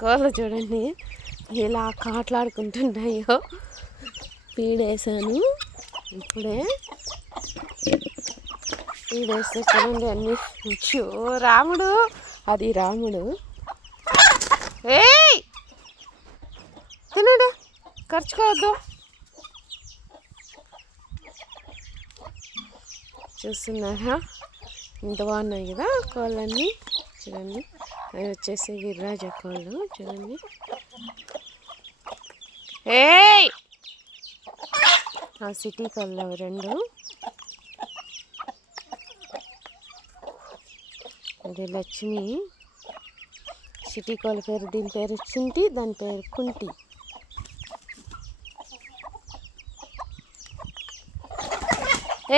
కోళ్ళు చూడండి ఇలా కాట్లాడుకుంటున్నాయో. పీడేసాను ఇప్పుడే. పీడేస్తే చూడండి అన్నీ. రాముడు, అది రాముడు. ఏయ్ తినడు, ఖర్చుకోవద్దు. చూస్తున్నారా ఇంత బాగున్నాయి కదా కోళ్ళన్నీ. చూడండి అవి వచ్చేసి గిరిరాజ కోళ్ళు చూడండి. ఏయ్ ఆ సిటీ కోళ్ళు అవి రెండు. ఇది లక్ష్మి. సిటీ కోళ్ళ పేరు, దీని పేరు చింటి, దాని పేరు కుంటి.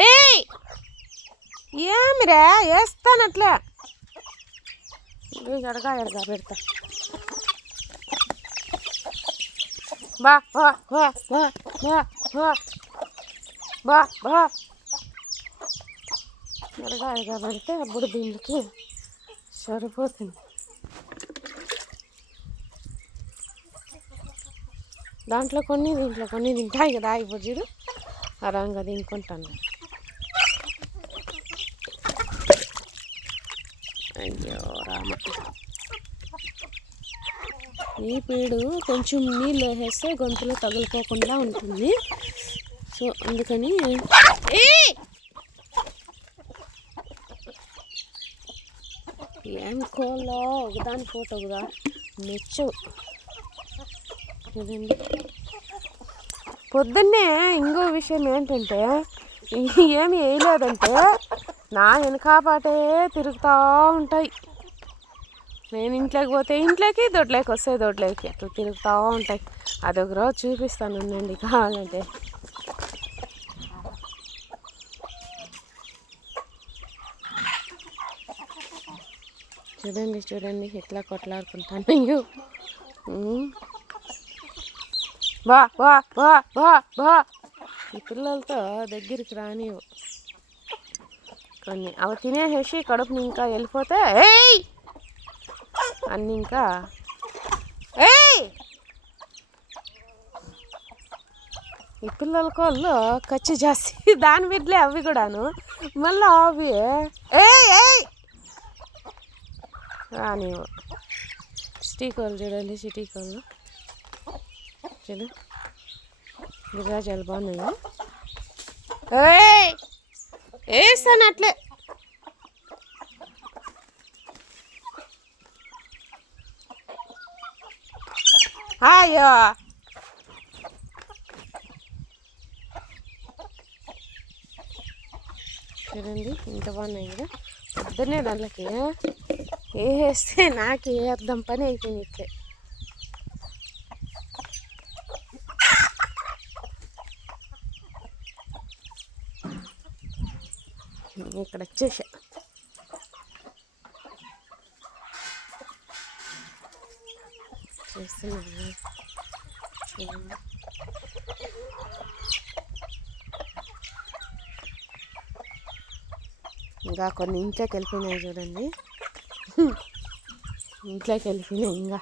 ఏయ్ ఏమిరా వేస్తానట్లే. ఎడగా పెడతా. బా బా బా బా బా బా బా బా ఎడగా పెడితే అప్పుడు దీనికి సరిపోతుంది. దాంట్లో కొన్ని దీంట్లో కొన్ని తింటాయి కదా. ఇప్పుడు చూడు ఆరాంగా తినుకుంటాను. అయ్యో రామ. ఈ పీడు కొంచెం నీళ్ళు వేసేస్తే గొంతులో తగులుకోకుండా ఉంటుంది. సో అందుకని ఏం కోళ్ళో ఒకదాని పోటీ ఒకదా మెచ్చవు. చూడండి పొద్దున్నే ఇంకో విషయం ఏంటంటే ఏమి వేయలేదంటే నా వెనకాపాటే తిరుగుతూ ఉంటాయి. నేను ఇంట్లోకి పోతే ఇంట్లోకి, దొడ్లోకి వస్తే దొడ్లోకి, అట్లా తిరుగుతూ ఉంటాయి. అదొక రోజు చూపిస్తాను ఉండండి కావాలంటే. చూడండి చూడండి ఎట్లా కొట్లాడుకుంటాను. బా బా బా బా బా. ఈ పిల్లలతో దగ్గరికి రానివ్వు. కొన్ని అవి తినేసేసి కడుపుని ఇంకా వెళ్ళిపోతే ఏయ్ అన్నీ ఇంకా ఏయ్. ఈ పిల్లల కోళ్ళు ఖర్చు చేసి దాని బిడ్డలే అవి కూడాను. మళ్ళీ అవి ఏయ్ ఏయ్ రానివ్వు. సిటీ కోళ్ళు చూడండి, సిటీ కోళ్ళు చూడు గిరిరాజాలు బాగున్నాయి. ఏయ్ వేస్తాను అట్లే. అయ్యో చూడండి ఇంత బాగున్నాయి కదా. పొద్దున్నే దాంట్లోకి వేస్తే నాకు ఏ అర్థం పని అయిపోయింది. ఇట్లే ఇక్కడ వచ్చేసా. చేస్తున్నా ఇంకా కొన్ని ఇంట్లోకి వెళ్ళిపోయినాయి చూడండి. ఇంట్లోకి వెళ్ళిపోయినాయి ఇంకా.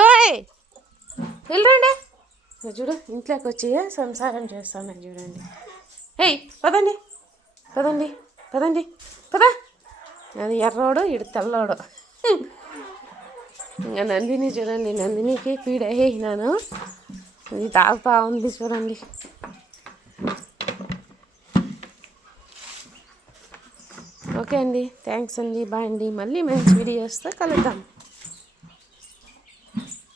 ఓయ్ వెళ్ళండి చూడు ఇంట్లోకి వచ్చి సంసారం చేస్తాను చూడండి. ఏయ్ పదండి పదండి పదండి పద. అది ఎర్రోడు ఇడు తెల్లోడు. ఇంకా నందిని చూడండి, నందినికి ఫీడ్ వేసినాను. ఇది తాగుతా ఉంది చూడండి. ఓకే అండి, థ్యాంక్స్ అండి, బాయ్ అండి. మళ్ళీ మంచి వీడియోస్తో కలుద్దాం.